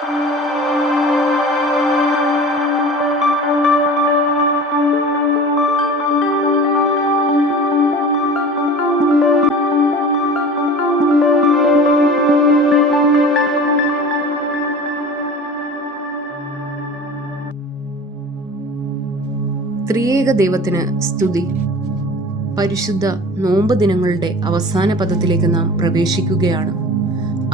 ത്രിയേക ദൈവത്തിന് സ്തുതി. പരിശുദ്ധ നോമ്പ് ദിനങ്ങളുടെ അവസാന പദത്തിലേക്ക് നാം പ്രവേശിക്കുകയാണ്.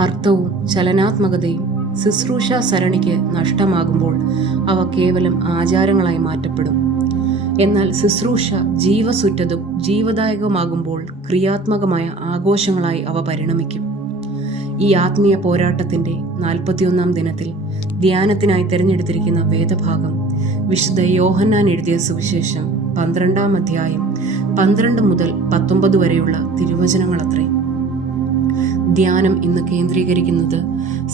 അർത്ഥവും ചലനാത്മകതയും ശുശ്രൂഷ സരണിക്ക് നഷ്ടമാകുമ്പോൾ അവ കേവലം ആചാരങ്ങളായി മാറ്റപ്പെടും. എന്നാൽ ശുശ്രൂഷ ജീവസുറ്റതും ജീവദായകവുമാകുമ്പോൾ ക്രിയാത്മകമായ ആഘോഷങ്ങളായി അവ പരിണമിക്കും. ഈ ആത്മീയ പോരാട്ടത്തിന്റെ 41-ാം ദിനത്തിൽ ധ്യാനത്തിനായി തിരഞ്ഞെടുത്തിരിക്കുന്ന വേദഭാഗം വിശുദ്ധ യോഹന്നാൻ എഴുതിയ സുവിശേഷം 12-ാം അധ്യായം 12 മുതൽ 19 വരെയുള്ള തിരുവചനങ്ങളത്രേ. ധ്യാനം ഇന്ന് കേന്ദ്രീകരിക്കുന്നത്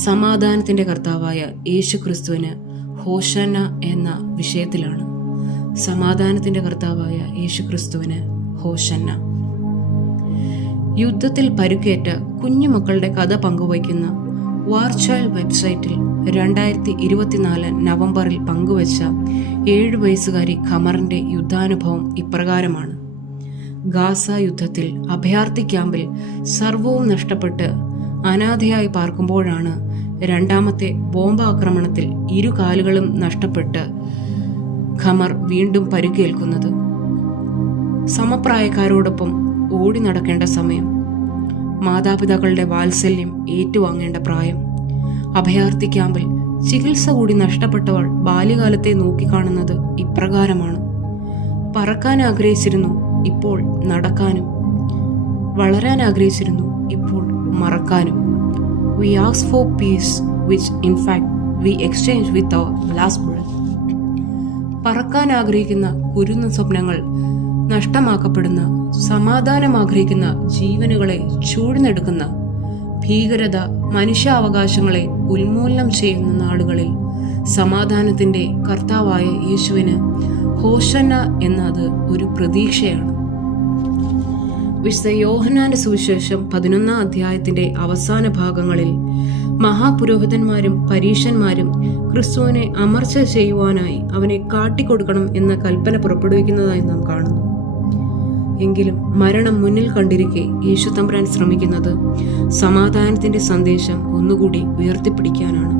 സമാധാനത്തിന്റെ കർത്താവായ യേശു ക്രിസ്തുവിന് ഹോശന്ന എന്ന വിഷയത്തിലാണ്. സമാധാനത്തിന്റെ കർത്താവായ യേശു ക്രിസ്തുവിന് ഹോശന്ന. യുദ്ധത്തിൽ പരുക്കേറ്റ കുഞ്ഞുമക്കളുടെ കഥ പങ്കുവയ്ക്കുന്ന വാർചൈൽഡ് വെബ്സൈറ്റിൽ 2024 നവംബറിൽ പങ്കുവച്ച 7 വയസ്സുകാരി ഖമറിന്റെ യുദ്ധാനുഭവം ഇപ്രകാരമാണ്. ഗാസ യുദ്ധത്തിൽ അഭയാർത്ഥി ക്യാമ്പിൽ സർവവും നഷ്ടപ്പെട്ട് അനാഥയായി പാർക്കുമ്പോഴാണ് രണ്ടാമത്തെ ബോംബാക്രമണത്തിൽ 2 കാലുകളും നഷ്ടപ്പെട്ട് ഖമർ വീണ്ടും പരുക്കേൽക്കുന്നത്. സമപ്രായക്കാരോടൊപ്പം ഓടി നടക്കേണ്ട സമയം, മാതാപിതാക്കളുടെ വാത്സല്യം ഏറ്റുവാങ്ങേണ്ട പ്രായം, അഭയാർത്ഥി ക്യാമ്പിൽ ചികിത്സ കൂടി നഷ്ടപ്പെട്ടവൾ ബാല്യകാലത്തെ നോക്കിക്കാണുന്നത് ഇപ്രകാരമാണ്. പറക്കാൻ ആഗ്രഹിച്ചിരുന്നു, ഇപ്പോൾ നടക്കാനും; വളരാൻ ആഗ്രഹിച്ചിരുന്നു, ഇപ്പോൾ മറക്കാനും. We ask for peace, which in fact we exchange with our last breath. പറക്കാൻ ആഗ്രഹിക്കുന്ന കുരുന്ന സ്വപ്നങ്ങൾ നഷ്ടമാക്കപ്പെടുന്ന, സമാധാനം ആഗ്രഹിക്കുന്ന ജീവനുകളെ ചൂഴ്ന്നെടുക്കുന്ന, ഭീകരത മനുഷ്യാവകാശങ്ങളെ ഉന്മൂലനം ചെയ്യുന്ന നാടുകളിൽ സമാധാനത്തിന്റെ കർത്താവായ യേശുവിന് ഹോശന്ന എന്നത് ഒരു പ്രതീക്ഷയാണ്. വിശുദ്ധ യോഹന്നാന്റെ സുവിശേഷം 11-ാം അധ്യായത്തിന്റെ അവസാന ഭാഗങ്ങളിൽ മഹാപുരോഹിതന്മാരും പരീശന്മാരും ക്രിസ്തുവിനെ അമർച്ച ചെയ്യുവാനായി അവനെ കാട്ടിക്കൊടുക്കണം എന്ന കൽപ്പന പുറപ്പെടുവിക്കുന്നതായി നാം കാണുന്നു. എങ്കിലും മരണം മുന്നിൽ കണ്ടിരിക്കെ യേശു തമ്പുരാൻ ശ്രമിക്കുന്നത് സമാധാനത്തിന്റെ സന്ദേശം ഒന്നുകൂടി ഉയർത്തിപ്പിടിക്കാനാണ്.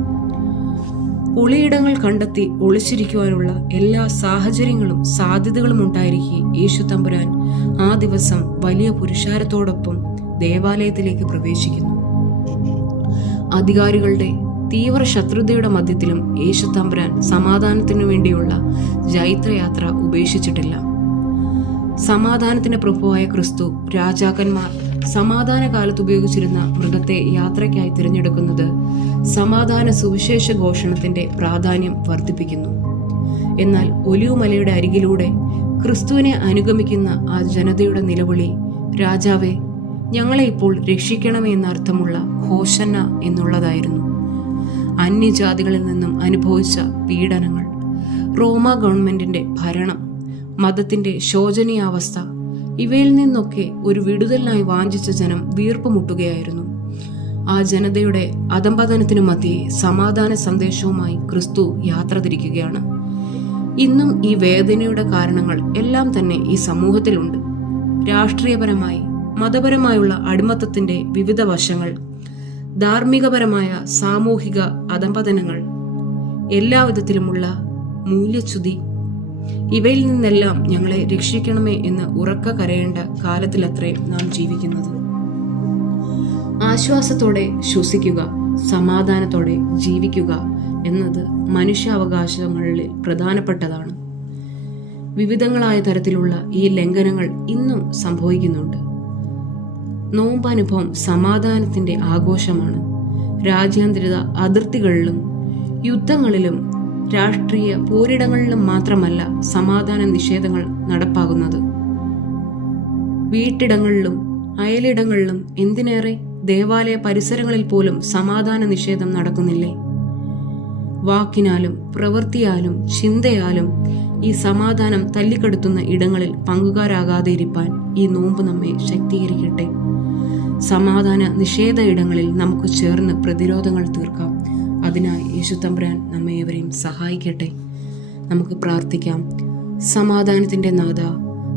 ഒളിയിടങ്ങൾ കണ്ടെത്തി ഒളിച്ചിരിക്കുവാനുള്ള എല്ലാ സാഹചര്യങ്ങളും സാധ്യതകളും ഉണ്ടായിരിക്കെ യേശു തമ്പുരാൻ ആ ദിവസം വലിയ പുരുഷാരത്തോടൊപ്പം ദേവാലയത്തിലേക്ക് പ്രവേശിക്കുന്നു. അധികാരികളുടെ തീവ്ര ശത്രുതയുടെ മധ്യത്തിലും യേശു തമ്പുരാൻ സമാധാനത്തിനു വേണ്ടിയുള്ള ജൈത്രയാത്ര ഉപേക്ഷിച്ചിട്ടില്ല. സമാധാനത്തിന്റെ പ്രഭുവായ ക്രിസ്തു രാജാക്കന്മാർ സമാധാന കാലത്ത് ഉപയോഗിച്ചിരുന്ന മൃഗത്തെ യാത്രയ്ക്കായി തിരഞ്ഞെടുക്കുന്നത് സമാധാന സുവിശേഷ ഘോഷണത്തിന്റെ പ്രാധാന്യം വർദ്ധിപ്പിക്കുന്നു. എന്നാൽ ഒലിവുമലയുടെ അരികിലൂടെ ക്രിസ്തുവിനെ അനുഗമിക്കുന്ന ആ ജനതയുടെ നിലവിളി, രാജാവേ, ഞങ്ങളെ ഇപ്പോൾ രക്ഷിക്കണമേ എന്നർത്ഥമുള്ള ഹോശന്ന എന്നുള്ളതായിരുന്നു. അന്യജാതികളിൽ നിന്നും അനുഭവിച്ച പീഡനങ്ങൾ, റോമ ഗവൺമെന്റിന്റെ ഭരണം, മതത്തിന്റെ ശോചനീയാവസ്ഥ, ഇവയിൽ നിന്നൊക്കെ ഒരു വിടുതലിനായി വാഞ്ചിച്ച ജനം വീർപ്പുമുട്ടുകയായിരുന്നു. ആ ജനതയുടെ അധംപതനത്തിനു മധ്യേ സമാധാന സന്ദേശവുമായി ക്രിസ്തു യാത്ര തിരിക്കുകയാണ്. ഇന്നും ഈ വേദനയുടെ കാരണങ്ങൾ എല്ലാം തന്നെ ഈ സമൂഹത്തിലുണ്ട്. രാഷ്ട്രീയപരമായി മതപരമായുള്ള അടിമത്തത്തിന്റെ വിവിധ വശങ്ങൾ, ധാർമ്മികപരമായ സാമൂഹിക അധംപതനങ്ങൾ, എല്ലാവിധത്തിലുമുള്ള മൂല്യച്യുതി, ഇവയിൽ നിന്നെല്ലാം ഞങ്ങളെ രക്ഷിക്കണമേ എന്ന് ഉറക്ക കരയേണ്ട കാലത്തിലത്രേ നാം ജീവിക്കുന്നത്. ആശ്വാസത്തോടെ ശ്വസിക്കുക, സമാധാനത്തോടെ ജീവിക്കുക എന്നത് മനുഷ്യാവകാശങ്ങളിൽ പ്രധാനപ്പെട്ടതാണ്. വിവിധങ്ങളായ തരത്തിലുള്ള ഈ ലംഘനങ്ങൾ ഇന്നും സംഭവിക്കുന്നുണ്ട്. നോമ്പനുഭവം സമാധാനത്തിന്റെ ആഘോഷമാണ്. രാജ്യാന്തര അതിർത്തികളിലും യുദ്ധങ്ങളിലും രാഷ്ട്രീയ പോരിടങ്ങളിലും മാത്രമല്ല സമാധാന നിഷേധങ്ങൾ നടപ്പാകുന്നത്. വീട്ടിടങ്ങളിലും അയലിടങ്ങളിലും, എന്തിനേറെ ദേവാലയ പരിസരങ്ങളിൽ പോലും സമാധാന നിഷേധം നടക്കുന്നില്ലേ? വാക്കിനാലും പ്രവൃത്തിയാലും ചിന്തയാലും ഈ സമാധാനം തല്ലിക്കെടുത്തുന്ന ഇടങ്ങളിൽ പങ്കുകാരാകാതെ ഇരിപ്പാൻ ഈ നോമ്പ് നമ്മെ ശക്തീകരിക്കട്ടെ. സമാധാന നിഷേധ ഇടങ്ങളിൽ നമുക്ക് ചേർന്ന് പ്രതിരോധങ്ങൾ തീർക്കാം. അതിനായി യേശു തമ്പുരാൻ നമ്മെ ഏവരെയും സഹായിക്കട്ടെ. നമുക്ക് പ്രാർത്ഥിക്കാം. സമാധാനത്തിൻ്റെ നാഥ,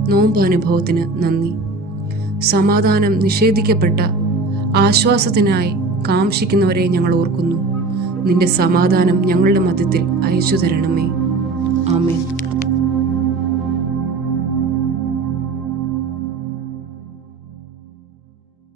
നോമ്പാനുഭവത്തിന് നന്ദി. സമാധാനം നിഷേധിക്കപ്പെട്ട ആശ്വാസത്തിനായി കാംക്ഷിക്കുന്നവരെ ഞങ്ങൾ ഓർക്കുന്നു. നിന്റെ സമാധാനം ഞങ്ങളുടെ മധ്യത്തിൽ അയച്ചു തരണമേ. ആമേൻ.